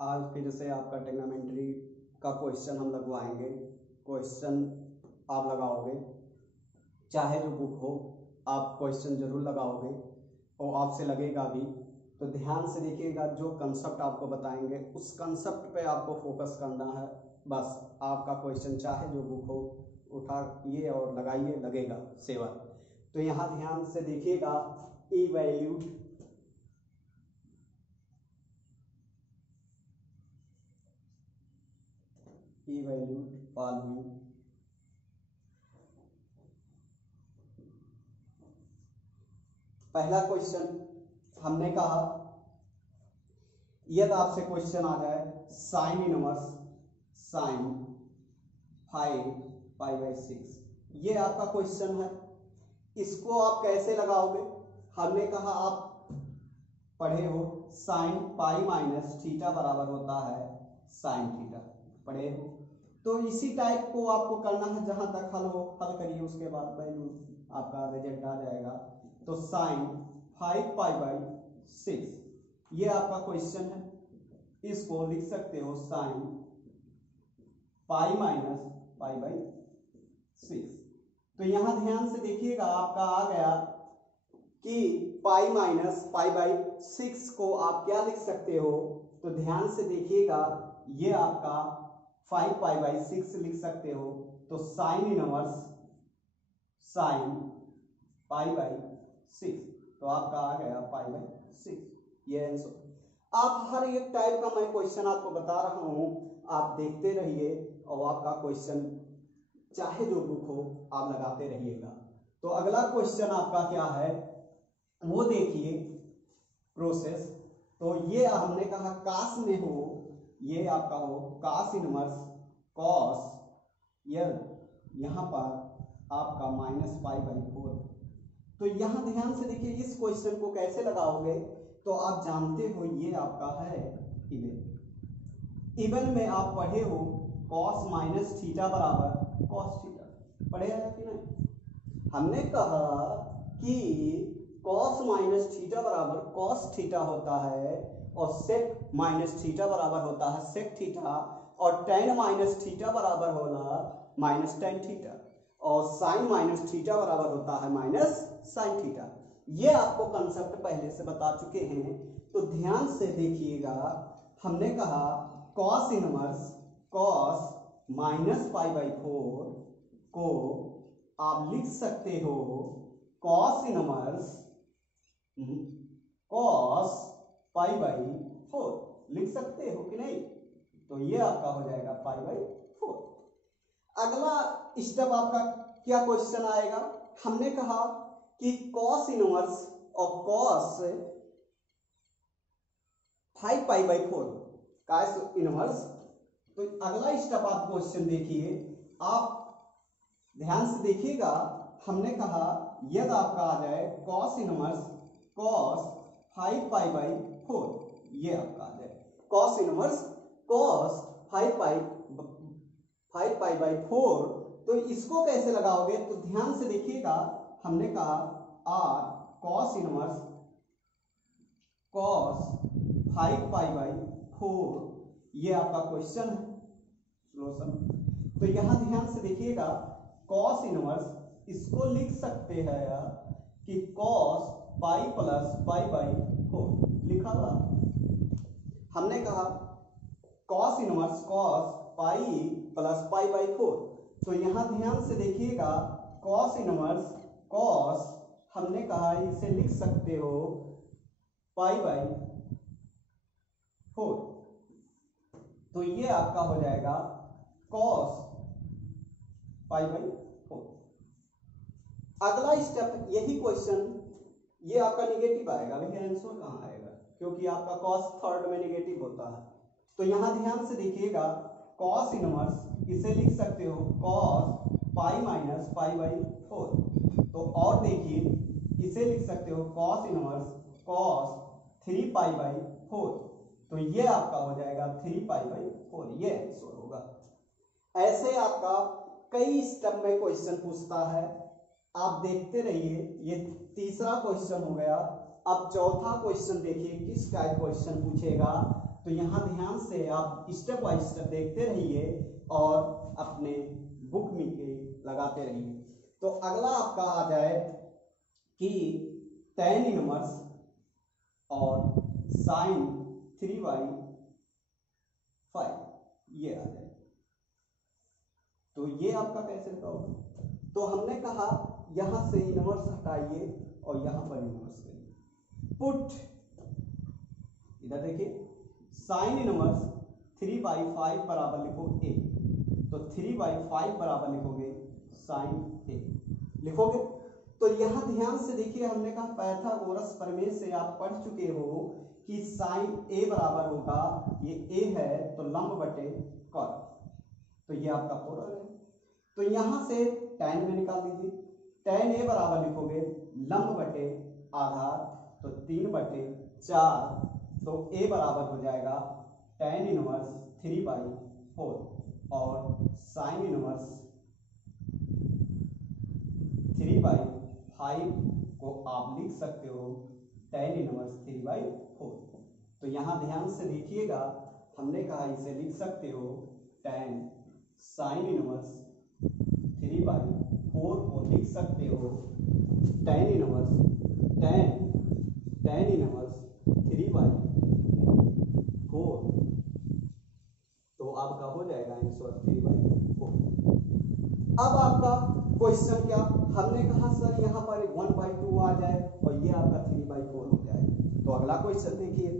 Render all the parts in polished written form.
आज फिर से आपका ट्रिग्नोमेट्री का क्वेश्चन हम लगवाएंगे। क्वेश्चन आप लगाओगे, चाहे जो बुक हो आप क्वेश्चन जरूर लगाओगे और आपसे लगेगा भी। तो ध्यान से देखिएगा, जो कंसेप्ट आपको बताएंगे उस कंसेप्ट पे आपको फोकस करना है। बस आपका क्वेश्चन चाहे जो बुक हो उठाइए और लगाइए, लगेगा सेवन। तो यहाँ ध्यान से देखिएगा, इवैल्यूट फॉलोइंग पहला क्वेश्चन हमने कहा, यदि आपसे क्वेश्चन आ जाए साइन इनवर्स साइन 5π/6, ये आपका क्वेश्चन है। इसको आप कैसे लगाओगे? हमने कहा आप पढ़े हो साइन पाई माइनस थीटा बराबर होता है साइन थीटा, पढ़े हो। तो इसी टाइप को आपको करना है, जहां तक हल हो हल करिए, उसके बाद वैल्यू आपका रिजल्ट आ जाएगा। तो साइन 5π/6 ये आपका क्वेश्चन है। इसको लिख सकते हो साइन पाई माइनस π/6। तो यहां ध्यान से देखिएगा, आपका आ गया कि पाई माइनस π/6 को आप क्या लिख सकते हो? तो ध्यान से देखिएगा, ये आपका 5π/6 लिख सकते हो। तो साइन इनवर्स साइन π/6, तो आपका आ गया π/6, ये आंसर। आप हर एक टाइप का मैं क्वेश्चन आपको बता रहा हूं, आप देखते रहिए और आपका क्वेश्चन चाहे जो बुक हो आप लगाते रहिएगा। तो अगला क्वेश्चन आपका क्या है वो देखिए, प्रोसेस। तो ये हमने कहा कास में हो, ये आपका हो कास इनवर्स कॉस, यहां पर आपका -π/4। तो यहां ध्यान से देखिए, इस क्वेश्चन को कैसे लगाओगे? तो आप जानते हो ये आपका है इवन। इवन में आप पढ़े हो कॉस माइनस थीटा बराबर कॉस थीटा, पढ़े हैं कि नहीं? हमने कहा कि कॉस माइनस थीटा बराबर कॉस थीटा होता है और सेक माइनस थीटा बराबर होता है सेक थीटा, और टेन माइनस थीटा बराबर होला माइनस टेन थीटा, और साइन माइनस थीटा बराबर होता है माइनस साइन थीटा। ये आपको कंसेप्ट पहले से बता चुके हैं। तो ध्यान से देखिएगा, हमने कहा कॉस इनवर्स कॉस -π/4 को आप लिख सकते हो कॉस इनवर्स कॉस π/4, लिख सकते हो कि नहीं? तो ये आपका हो जाएगा π/4। अगला स्टेप आपका क्या क्वेश्चन आएगा? हमने कहा कि कॉस इनवर्स और कॉस 5π/4 कॉस इनवर्स। तो अगला स्टेप आप क्वेश्चन देखिए, आप ध्यान से देखिएगा, हमने कहा यदि आपका आ जाए कॉस इनवर्स कॉस 5π/4, ये आपका आ जाए कॉस इनवर्स कॉस 5π/4। तो इसको कैसे लगाओगे? तो ध्यान से देखिएगा, हमने कहा आर कॉस इनवर्स कॉस 5π/4, ये आपका क्वेश्चन है सॉल्यूशन। तो यहां ध्यान से देखिएगा, कॉस इनवर्स इसको लिख सकते हैं कि कॉस पाई प्लस π/4 लिखा हुआ। हमने कहा cos inverse cos pi plus π/4। तो यहां ध्यान से देखिएगा, कॉस इनवर्स कॉस हमने कहा इसे लिख सकते हो π/4। तो ये आपका हो जाएगा कॉस π/4। अगला स्टेप यही क्वेश्चन, ये आपका निगेटिव आएगा, भैया आंसर कहां आएगा? क्योंकि आपका कॉस थर्ड में निगेटिव होता है। तो यहां ध्यान से देखिएगा, कॉस इनवर्स इसे लिख सकते हो कॉस पाई माइनस π/4। तो और देखिए इसे लिख सकते हो कॉस इनवर्स कॉस 3π/4। तो ये आपका हो जाएगा 3π/4, ये आंसर होगा। ऐसे आपका कई स्टेप में क्वेश्चन पूछता है, आप देखते रहिए। ये तीसरा क्वेश्चन हो गया। अब चौथा क्वेश्चन देखिए किस टाइप क्वेश्चन पूछेगा। तो यहाँ ध्यान से आप स्टेप बाय स्टेप देखते रहिए और अपने बुक में के लगाते रहिए। तो अगला आपका आ जाए कि tan इनवर्स और sin 3/5 ये आ जाए। तो ये आपका कैसे निकालोगे? तो हमने कहा यहां से इनवर्स हटाइए और यहां पर इनवर्स करिए। पुट इधर देखिए साइन इनवर्स 3/5 बराबर लिखो a, तो 3/5 बराबर लिखोगे साइन a लिखोगे। तो यहां ध्यान से देखिए हमने कहा पाइथागोरस प्रमेय से आप पढ़ चुके हो कि साइन a बराबर होगा, ये a है तो लंब बटे कॉट, तो ये आपका 4 आ गया। तो यहां से tan में निकाल दीजिए, tan a बराबर लिखोगे लंब बटे आधार, तो 3/4, तो a बराबर हो जाएगा tan इनवर्स 3/4 और साइन इनवर्स 3/5 को आप लिख सकते हो tan इनवर्स 3/4। तो यहां ध्यान से देखिएगा हमने कहा इसे लिख सकते हो tan साइन इनवर्स 3/4 को लिख सकते हो tan इनवर्स 3/4, तो आपका हो जाएगा आंसर 3/4। अब आपका क्वेश्चन क्या, हमने कहा सर यहाँ पर 1/2 आ जाए और ये आपका 3/4 हो जाए। तो अगला क्वेश्चन देखिए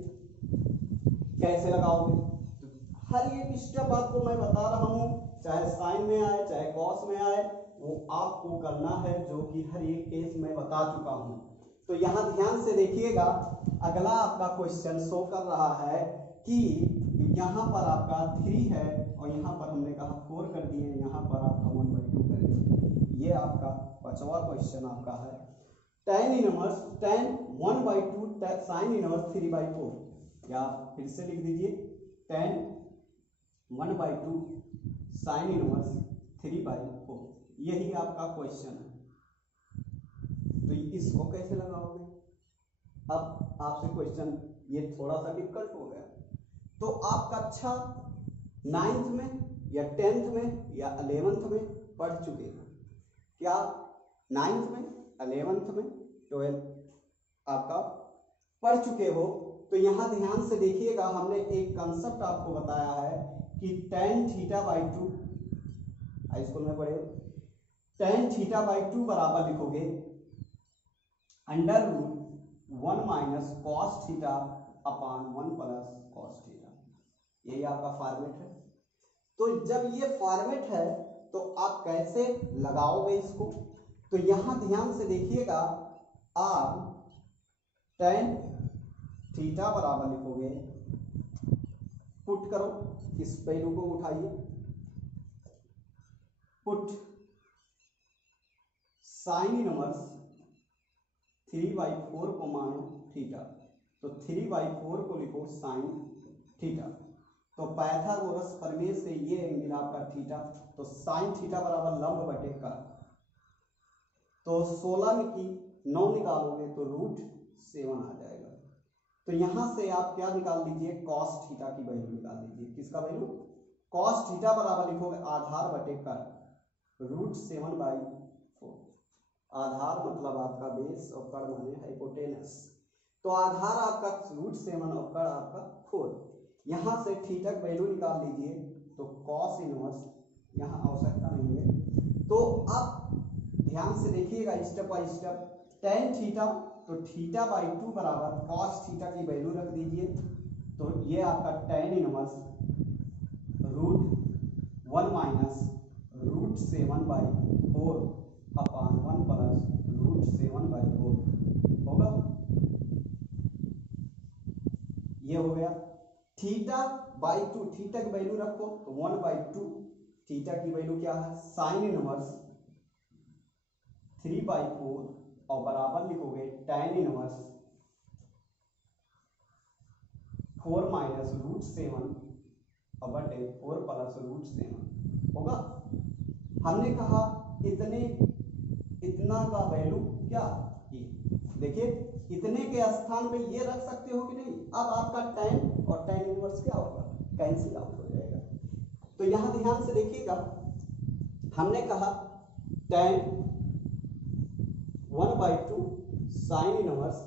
कैसे लगाओगे। तो हर एक स्टेप आपको मैं बता रहा हूँ, चाहे साइन में आए चाहे कॉस में आए, वो आपको करना है जो कि हर एक केस में बता चुका हूँ। तो यहाँ ध्यान से देखिएगा अगला आपका क्वेश्चन शो कर रहा है कि यहाँ पर आपका 3 है और यहाँ पर हमने कहा 4 कर दिए, यहाँ पर आपका 1/2 कर दिए। ये आपका 5वां क्वेश्चन आपका है tan इनवर्स 1/2 साइन इनवर्स 3/4, या फिर से लिख दीजिए tan 1/2 साइन इनवर्स 3/4, यही आपका क्वेश्चन है। तो इसको कैसे लगाओगे? अब आपसे क्वेश्चन ये थोड़ा सा डिफिकल्ट हो गया, तो आप कक्षा 9th में या 10th में या 11th में पढ़ चुके हैं क्या? 9th में 11th में 12th आपका पढ़ चुके हो। तो यहाँ ध्यान से देखिएगा हमने एक कंसेप्ट आपको बताया है कि tan θ/2, स्कूल में पढ़े tan θ/2 बराबर लिखोगे √1 - cos θ/1 + cos θ, यही आपका फॉर्मेट है। तो जब ये फॉर्मेट है तो आप कैसे लगाओगे इसको? तो यहां ध्यान से देखिएगा आप tan θ बराबर लिखोगे, पुट करो, इस वैल्यू को उठाइए, पुट साइन इनवर्स 3/4 को मानो थीटा, तो 3/4 को लिखो साइन थीटा। तो पाइथागोरस प्रमेय से ये एंगल आपका थीटा, तो साइन थीटा बराबर लंब बटे का, तो 16 में की 9 निकालोगे तो √7 आ जाएगा। तो यहां से आप क्या निकाल लीजिए, कॉस थीटा की वैल्यू निकाल लीजिए। किसका वैल्यू? कॉस थीटा बराबर लिखोगे आधार बटे का √7/4, आधार मतलब आपका बेस और कर्ण माने हाइपोटेनस, तो आधार आपका √7 और कर्ण आपका 4। यहां से थीटा की वैल्यू निकाल लीजिए, तो कॉस इनवर्स यहाँ आवश्यकता नहीं है। तो अब ध्यान से देखिएगा step by step, tan theta, तो θ/2 बराबर cos थीटा की वैल्यू रख दीजिए, तो ये आपका tan इनवर्स √1 - √7/4 अपान 1 + √7/4 होगा। ये हो गया θ/2, थीटा की वैल्यू रखो तो 1/2, थीटा की वैल्यू क्या है साइन इनवर्स 3/4 और बराबर लिखोगे tan इनवर्स 4 - √7 और बटे 4 + √7 होगा। हमने कहा इतना का वैल्यू क्या, ये देखिए इतने के स्थान में ये रख सकते हो कि नहीं। अब आपका tan और tan इनवर्स क्या होगा, कैंसिल आउट हो जाएगा। तो यहां ध्यान से देखिएगा, हमने कहा tan 1/2 साइन इनवर्स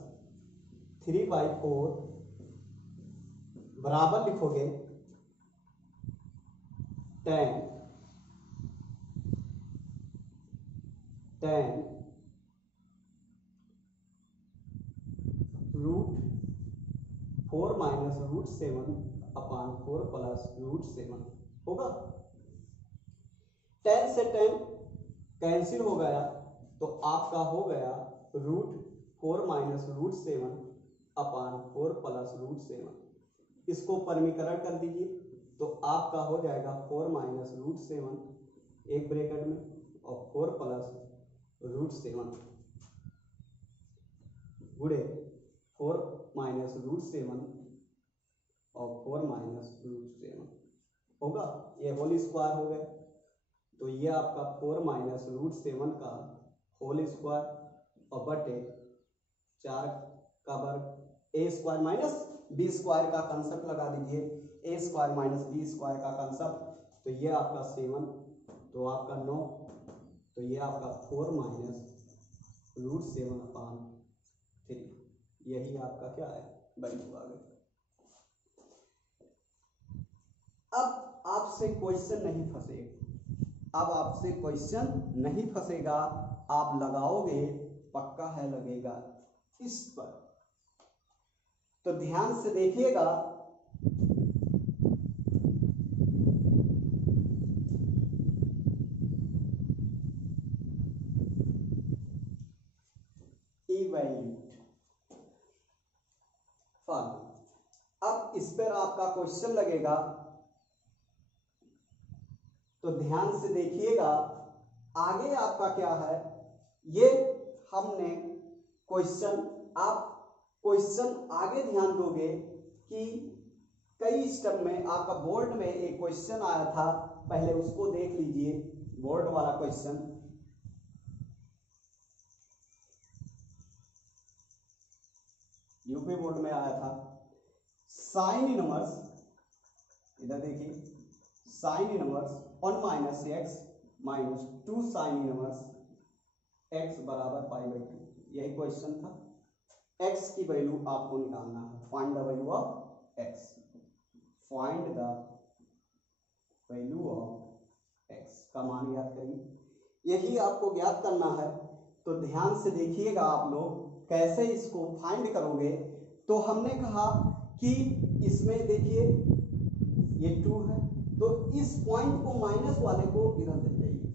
3/4 बराबर लिखोगे tan √4 माइनस √7/4 प्लस √7 होगा। tan से tan कैंसिल हो गया तो आपका हो गया √4 माइनस √7/4 प्लस √7। इसको परमीकरण कर दीजिए तो आपका हो जाएगा 4 माइनस √7 एक ब्रैकेट में और 4 प्लस √7 गुणे 4 माइनस √7 और 4 माइनस √7 होगा। ये होल स्क्वायर हो गया तो ये आपका 4 माइनस √7 का होल स्क्वायर और बटे 4 का वर्ग ए स्क्वायर माइनस बी स्क्वायर का कंसेप्ट लगा दीजिए, ए स्क्वायर माइनस बी स्क्वायर का कंसेप्ट। तो ये आपका 7 तो आपका 9 तो ये आपका 4 माइनस √7/3 यही आपका क्या है वैल्यू आ गई। अब आपसे क्वेश्चन नहीं फंसेगा, अब आपसे क्वेश्चन नहीं फंसेगा, आप लगाओगे पक्का है लगेगा इस पर। तो ध्यान से देखिएगा, इवैल्यूएट फॉर्मूला। अब इस पर आपका क्वेश्चन लगेगा तो ध्यान से देखिएगा, आगे आपका क्या है ये हमने क्वेश्चन, आप क्वेश्चन आगे ध्यान दोगे कि कई स्टेप में आपका बोर्ड में एक क्वेश्चन आया था, पहले उसको देख लीजिए। बोर्ड वाला क्वेश्चन यूपी बोर्ड में आया था, साइन इनवर्स, इधर देखिए sine inverse 1 minus x minus 2 sine inverse x बराबर π/2 यही क्वेश्चन था। एक्स की वैल्यू आपको निकालना है, find the value of x, find the value of x का मान ज्ञात करिए, यही आपको ज्ञात करना है। तो ध्यान से देखिएगा आप लोग कैसे इसको फाइंड करोगे। तो हमने कहा कि इसमें देखिए ये 2 है तो इस पॉइंट को माइनस वाले को इधर ले जाइए।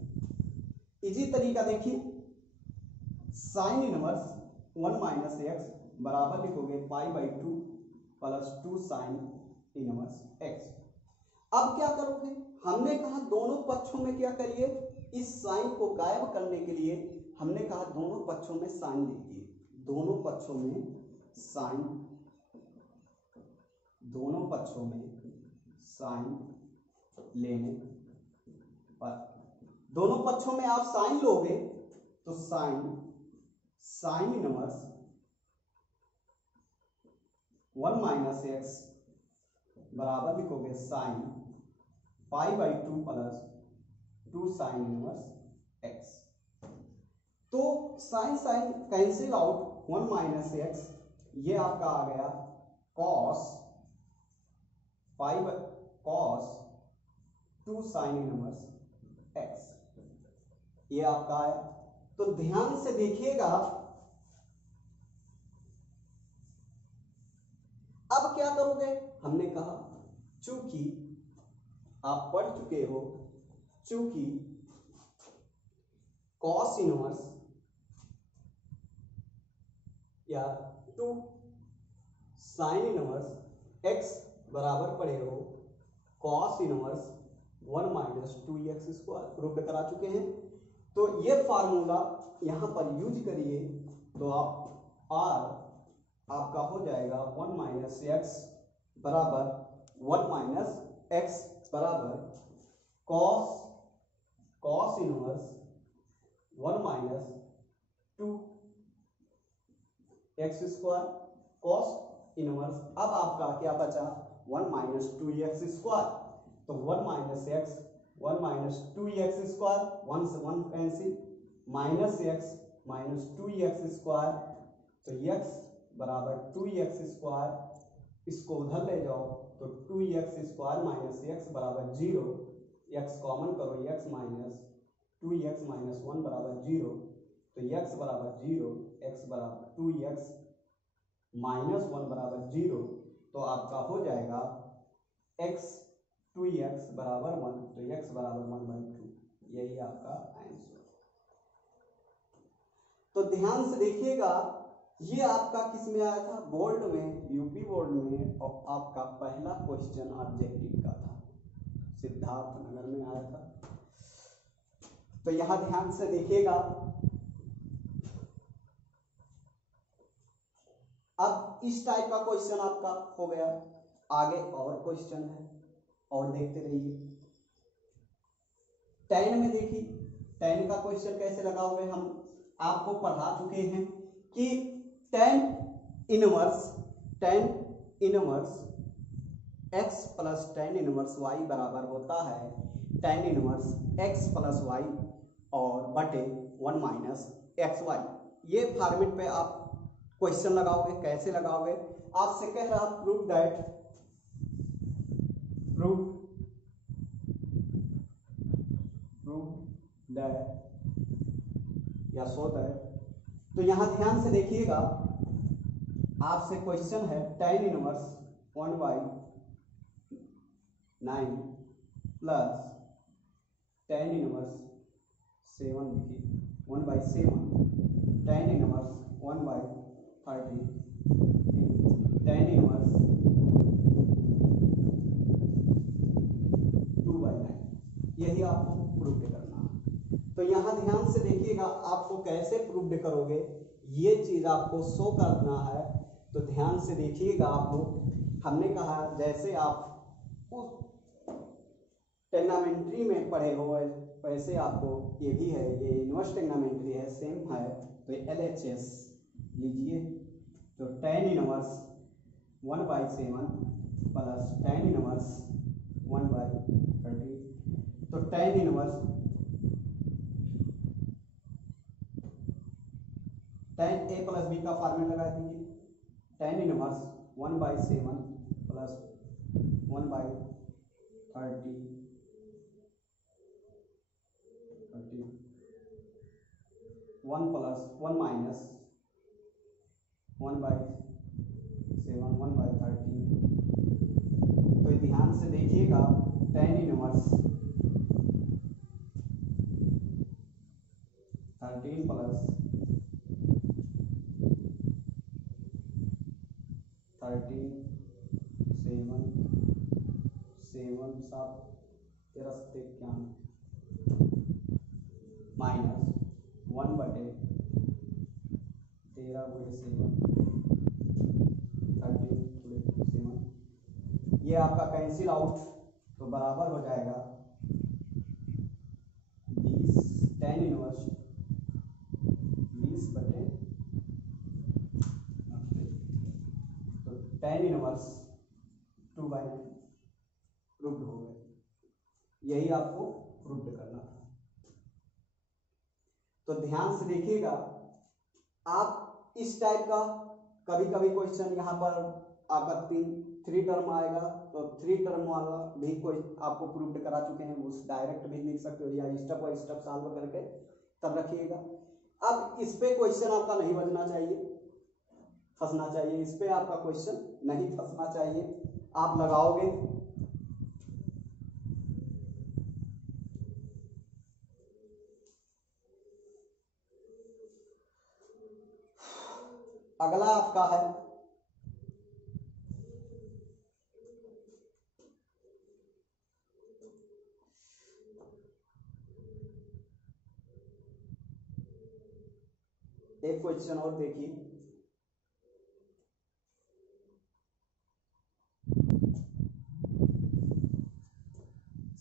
इसी तरीका देखिए, साइन इनवर्स 1 माइनस एक्स बराबर लिखोगे π/2 प्लस 2 साइन इनवर्स एक्स। अब क्या करोगे, हमने कहा दोनों पक्षों में क्या करिए, इस साइन को गायब करने के लिए हमने कहा दोनों पक्षों में साइन लीजिए, दोनों पक्षों में साइन, दोनों पक्षों में साइन लेने पर, दोनों पक्षों में आप साइन लोगे तो साइन इनवर्स 1 माइनस एक्स बराबर लिखोगे sine π/2 plus 2 sine inverse x. तो sine sine cancel out, 1 minus x ये आपका आ गया कॉस 2 साइन इनवर्स एक्स, ये आपका आया। तो ध्यान से देखिएगा, अब क्या करोगे, हमने कहा चूंकि आप पढ़ चुके हो, चूंकि कॉस इनवर्स या 2 साइन इनवर्स एक्स बराबर पड़े हो cos inverse 1 minus 2x square, proof करा चुके हैं। तो ये फार्मूला यहां पर यूज करिए तो आप आर आपका हो जाएगा 1 माइनस एक्स बराबर 1 माइनस एक्स बराबर cos inverse 1 minus 2 x square cos inverse. अब आपका क्या बचा 1 माइनस 2x स्क्वायर, तो 1 minus x 1 minus 2x square, 1 से 1 cancel, minus x minus 2x square, तो x बराबर 2x स्क्वायर, इसको उधर ले जाओ तो 2x स्क्वायर माइनस x बराबर 0, x कॉमन करो, x माइनस 2x माइनस 1 बराबर 0, तो x बराबर 0, x बराबर 2x माइनस 1 बराबर 0, तो आपका हो जाएगा x 2x बराबर 1, तो x बराबर 1/2, यही आपका आंसर। तो ध्यान से देखिएगा, ये आपका किस में आया था, बोर्ड में, यूपी बोर्ड में, और आपका पहला क्वेश्चन ऑब्जेक्टिव का था, सिद्धार्थ नगर में आया था। तो यहां ध्यान से देखिएगा, अब इस टाइप का क्वेश्चन आपका हो गया। आगे और क्वेश्चन है और देखते रहिए। टेन में देखिए, टेन का क्वेश्चन कैसे लगाओगे, हम आपको पढ़ा चुके हैं कि tan inverse x plus tan inverse y बराबर होता है tan inverse x plus y और बटे 1 माइनस एक्स वाई। ये फॉर्मेट पे आप क्वेश्चन लगाओगे। कैसे लगाओगे, आपसे कह रहा प्रूव दैट या सो दैट। तो यहां ध्यान से देखिएगा, आपसे क्वेश्चन है tan inverse 1/9 plus tan inverse 7, देखिए 1/7, टेन इनवर्स 1/30, टेन इनवर्स 2/9, यही आपको प्रूव करना है। तो यहां ध्यान से देखिएगा, आपको कैसे प्रूव करोगे, ये चीज आपको शो करना है। तो ध्यान से देखिएगा आप लोग, हमने कहा जैसे आप उस टेग्नामेंट्री में पढ़े हो वैसे आपको ये भी है, ये इनवर्स टेग्नामेंट्री है, सेम है। तो LHS लीजिए, तो tan inverse 1/7 plus tan inverse 1/30, तो tan inverse tan a plus B का फॉर्मूला लगा दीजिए, tan inverse 1/7 plus 1/30 1 plus 1 minus 1/7 1/30। तो ध्यान से देखिएगा, टेन इनवर्स 13 प्लस 13 7 7 7 13 माइनस 1/13/7 13/7, ये आपका कैंसिल आउट, तो बराबर हो जाएगा 20, टेन इनवर्स 20/90, तो टेन इनवर्स 2/9 प्रूव्ड हो गए। यही आपको प्रूव्ड करना था। तो ध्यान से देखिएगा, आप इस टाइप का कभी कभी क्वेश्चन यहाँ पर आपका 3 टर्म आएगा, तो 3 टर्म वाला भी कोई आपको प्रूव्ड करा चुके हैं, उस डायरेक्ट भी लिख सकते हो या स्टेप बाय स्टेप सॉल्व करके तब रखिएगा। अब इस पे क्वेश्चन आपका नहीं बजना चाहिए, फंसना चाहिए, इस पे आपका क्वेश्चन नहीं फंसना चाहिए। आप लगाओगे, अगला आपका है एक क्वेश्चन और देखिए,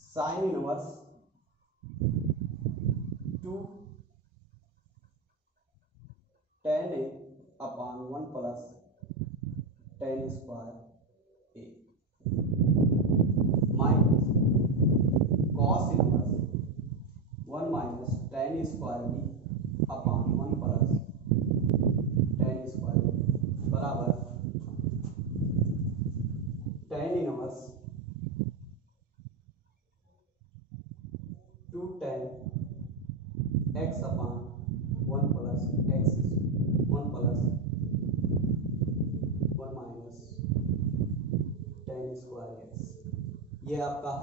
sine inverse 2 tan A upon upon 1 plus tan square A minus cos inverse 1 minus tan square B upon 1 plus tan square B बराबर tan inverse 2 tan x upon 1 plus x 1 plus 1 minus tan square x. ये आपका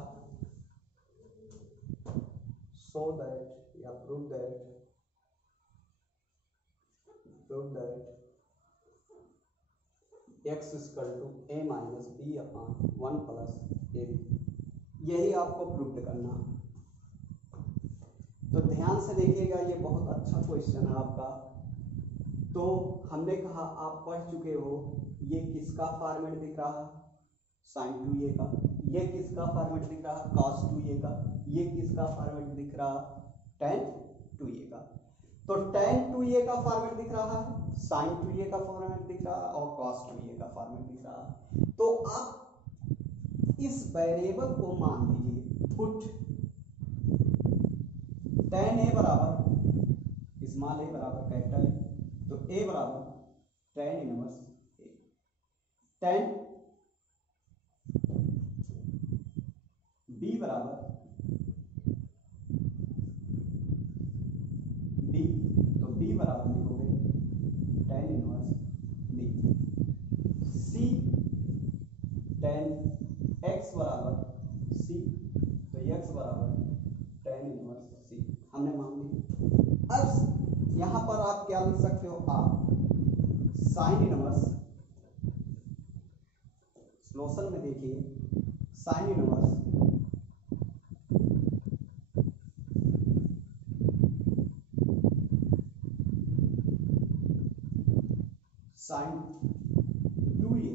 show that या prove that x equal to A minus B upon 1 plus A B. यही आपको prove करना। तो ध्यान से देखिएगा, ये बहुत अच्छा क्वेश्चन है आपका। तो हमने कहा आप पढ़ चुके हो, ये किसका फॉर्मेट दिख रहा है, साइन 2a का। ये किसका फॉर्मेट दिख रहा है, cos 2a का। ये किसका फॉर्मेट दिख रहा है, tan 2a का। तो tan 2a का फॉर्मेट दिख रहा है, sin 2a का फॉर्मेट दिख रहा है और cos 2a का फॉर्मेट दिख रहा है। तो आप इस वेरिएबल को मान लीजिए पुट tan a बराबर स्मॉल a बराबर कैपिटल ए, तो a बराबर tan inverse a, tan b बराबर b, तो b बराबर लिखोगे tan inverse b। c tan x बराबर c, तो x बराबर tan इनवर्स c हमने मान ली। अब यहां पर आप क्या लिख सकते हो, आप साइन इनवर्स, सॉल्यूशन में देखिए साइन इनवर्स साइन 2a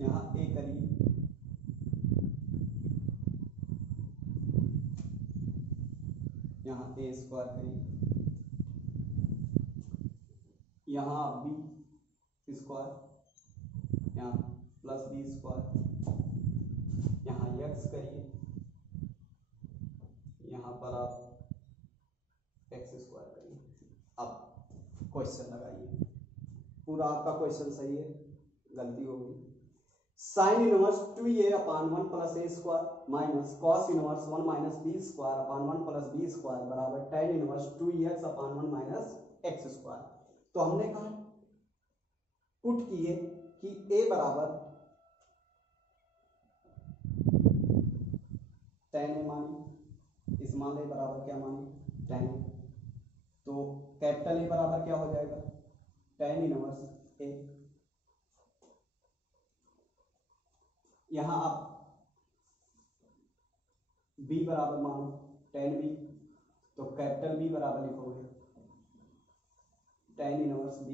यहाँ ए करिए, यहाँ ए स्क्वायर करिए, यहाँ बी स्क्वायर, यहाँ प्लस बी स्क्वायर, यहाँ एक्स करिए, यहाँ पर आप एक्स स्क्वायर करिए। अब क्वेश्चन लगाइए, पूरा आपका क्वेश्चन सही है, गलती हो गई। Sine inverse 2a upon 1 plus a square minus cos inverse 1 minus b square upon 1 plus b square बराबर tan inverse 2x upon 1 minus x square. तो हमने कहा पुट किए कि a बराबर tan a मानी, स्मॉल a बराबर क्या मानी, tan a। तो कैपिटल A बराबर क्या हो जाएगा, tan इनवर्स a। यहां आप b बराबर मानो tan b, तो कैपिटल B बराबर लिखोगे tan इनवर्स b।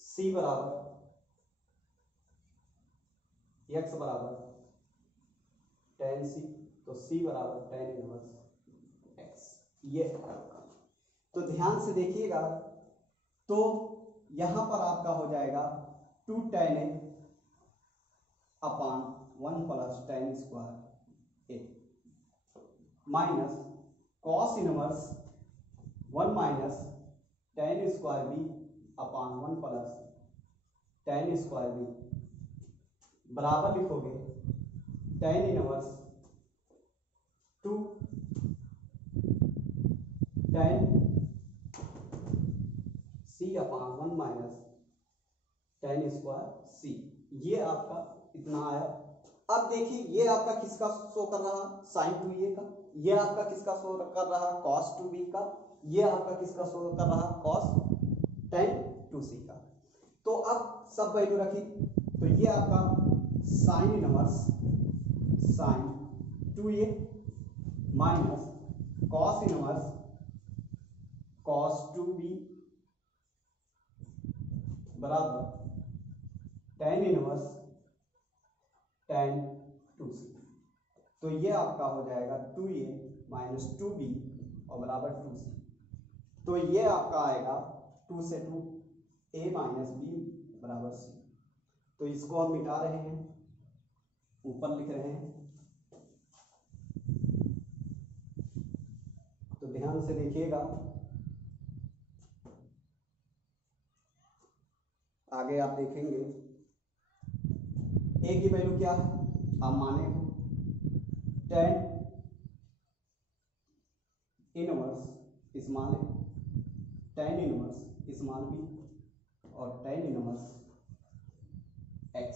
c बराबर x बराबर tan c, तो c बराबर tan इनवर्स x। ये तो ध्यान से देखिएगा, तो यहां पर आपका हो जाएगा 2 tan a upon 1 plus tan square a minus cos inverse 1 minus tan square b upon 1 plus tan square b बराबर लिखोगे tan इनवर्स 2 tan c अपान 1 माइनस tan स्क्वायर c। ये आपका इतना आया। अब देखिए ये आपका किसका शो कर रहा साइन 2a का, ये आपका किसका शो कर रहा cos 2b का, ये आपका किसका शो कर रहा cos tan 2c का। तो अब सब वैल्यू रखी, तो ये आपका sine inverse sine 2a minus cos inverse cos 2b बराबर tan इनवर्स tan 2c। तो ये आपका हो जाएगा 2a माइनस 2b और बराबर 2c। तो ये आपका आएगा 2 से 2 a माइनस b बराबर c। तो इसको हम मिटा रहे हैं, ऊपर लिख रहे हैं। तो ध्यान से देखिएगा, आगे आप देखेंगे a की वैल्यू क्या है आप माने tan inverse small a, tan inverse small b और tan इनवर्स x।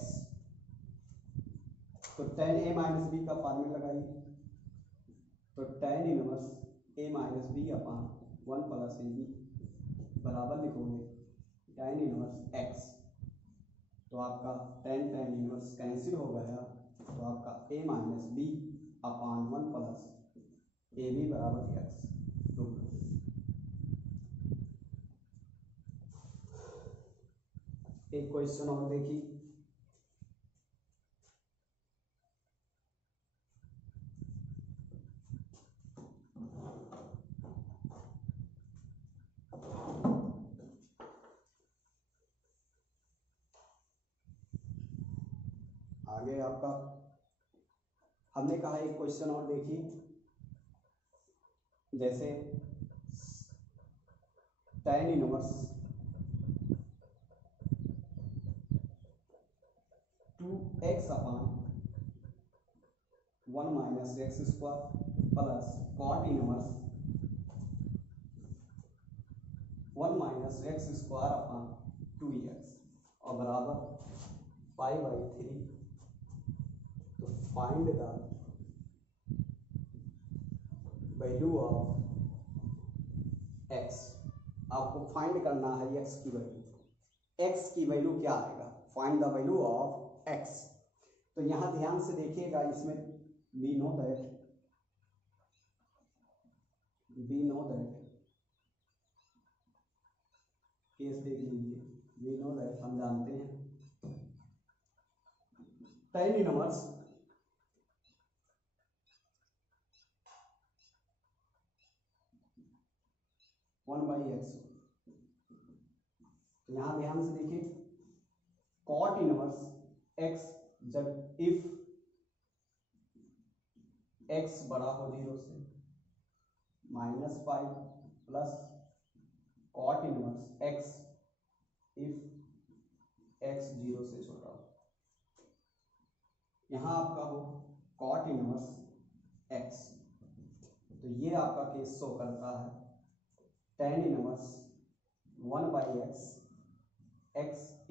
तो tan a माइनस b का फॉर्मूला लगाइए, तो tan inverse a minus b upon 1 plus ab बराबर लिखोगे tan इनवर्स x। तो आपका tan इनवर्स कैंसिल हो गया, तो आपका a minus b upon 1 plus ab बराबर x। एक क्वेश्चन और देखिए, आगे आपका हमने कहा एक क्वेश्चन और देखिए, जैसे tan inverse 2x upon 1 minus x square plus cot inverse 1 minus x square upon 2x और बराबर पाई बाई 3। तो find the value of x। आपको फाइंड करना है x की वैल्यू। x की वैल्यू क्या आएगा, find the value of x। तो यहां ध्यान से देखिएगा, इसमें वी नो दैट केस देख लीजिए, वी नो दैट हम जानते हैं tan inverse one by x. यहां ध्यान से देखिए cot इनवर्स x, जब इफ x बड़ा हो 0 से minus pi plus cot inverse x if x 0 से छोटा हो। यहां आपका हो cot इनवर्स x। तो ये आपका केस शो करता है tan inverse 1 by x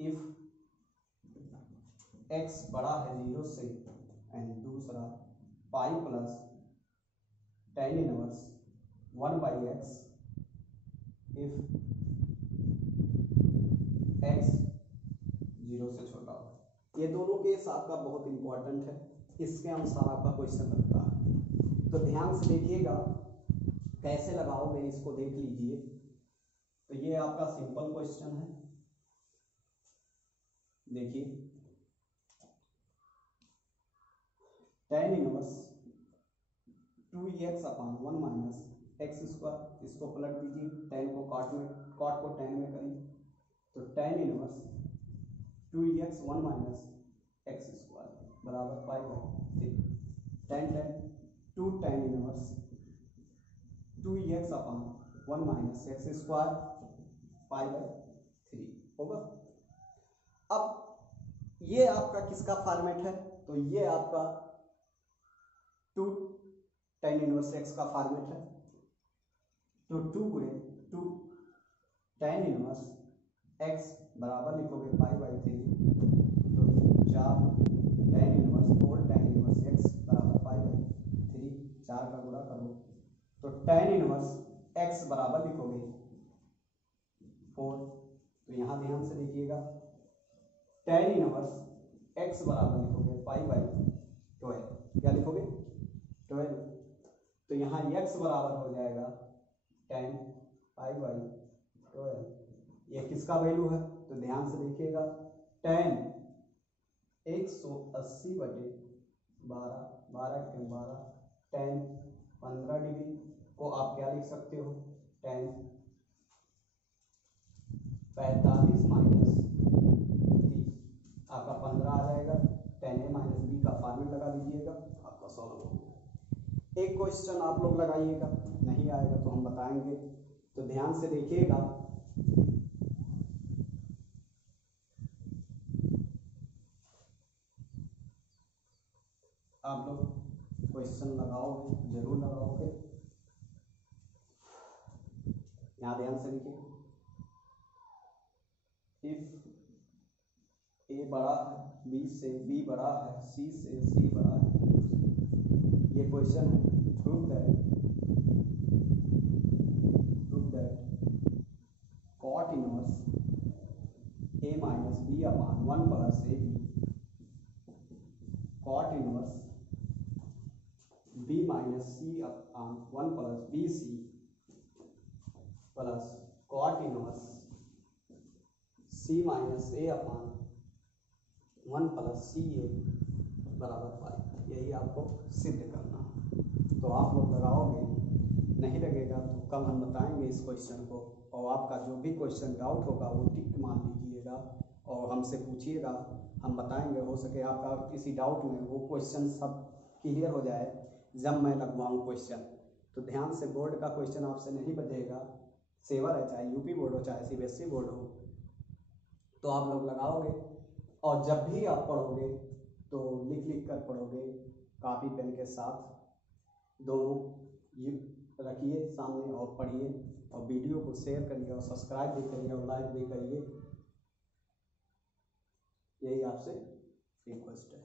if x बड़ा है 0 से, एंड दूसरा pi plus tan inverse 1 by x if x 0 से छोटा हो। ये दोनों केस आपका बहुत इंपॉर्टेंट है, इसके अनुसार आपका क्वेश्चन लगता है। तो ध्यान से देखिएगा कैसे लगाओगे, इसको देख लीजिए। तो ये आपका सिंपल क्वेश्चन है, देखिए tan inverse 2x upon 1 minus x square, इसको पलट दीजिए, tan को cot में, cot को tan में करिए, तो tan inverse 2x 1 minus x square बराबर pi by 3 tan 2 tan inverse 2x upon 1 minus x square pi by 3 होगा। अब ये आपका किसका फॉर्मेट है, तो ये आपका 2 tan इनवर्स x का फॉर्मेट है। तो 2 गुणे 2 tan इनवर्स x बराबर लिखोगे π/3, तो 4 tan inverse 4 tan inverse x बराबर π/3, 4 का गुणा करो तो tan इनवर्स x बराबर लिखोगे 4। तो यहाँ ध्यान से देखिएगा, tan इनवर्स x बराबर लिखोगे π/12, क्या लिखोगे 12। तो यहाँ x बराबर हो जाएगा tan π/12। ये किसका वैल्यू है, तो ध्यान से देखिएगा, tan 180/12, 12 tan 15 डिग्री को आप क्या लिख सकते हो, tan 45 माइनस 30, आपका 15 आ जाएगा। tan a माइनस बी का फॉर्मूला लगा दीजिएगा, आपका सॉल्व हो गया। एक क्वेश्चन आप लोग लगाइएगा, नहीं आएगा तो हम बताएंगे, तो ध्यान से देखिएगा। आप लोग क्वेश्चन लगाओगे, जरूर लगाओगे, यहाँ ध्यान से देखिए। इफ ए बड़ा है, बी से, बी बड़ा है, सी से, सी बड़ा है, ये क्वेश्चन है। Prove that cot inverse a minus b upon 1 plus A b, cot inverse b minus c upon 1 plus b c, plus cot inverse c minus a upon 1 plus c a बराबर pi. यही आपको सिद्ध करना है। तो आप लोग लगाओगे, नहीं लगेगा तो कल हम बताएंगे इस क्वेश्चन को, और आपका जो भी क्वेश्चन डाउट होगा वो टिक मान लीजिएगा और हमसे पूछिएगा, हम बताएंगे। हो सके आपका किसी डाउट में वो क्वेश्चन सब क्लियर हो जाए जब मैं लगवाऊँ क्वेश्चन। तो ध्यान से, बोर्ड का क्वेश्चन आपसे नहीं बचेगा, सेवर है, चाहे यूपी बोर्ड हो चाहे सीबीएसई बोर्ड हो, तो आप लोग लगाओगे। और जब भी आप पढ़ोगे तो लिख लिख कर पढ़ोगे, कॉपी पेन के साथ दोनों रखिए सामने और पढ़िए, और वीडियो को शेयर करिए और सब्सक्राइब भी करिए और लाइक भी करिए। यही आपसे रिक्वेस्ट है।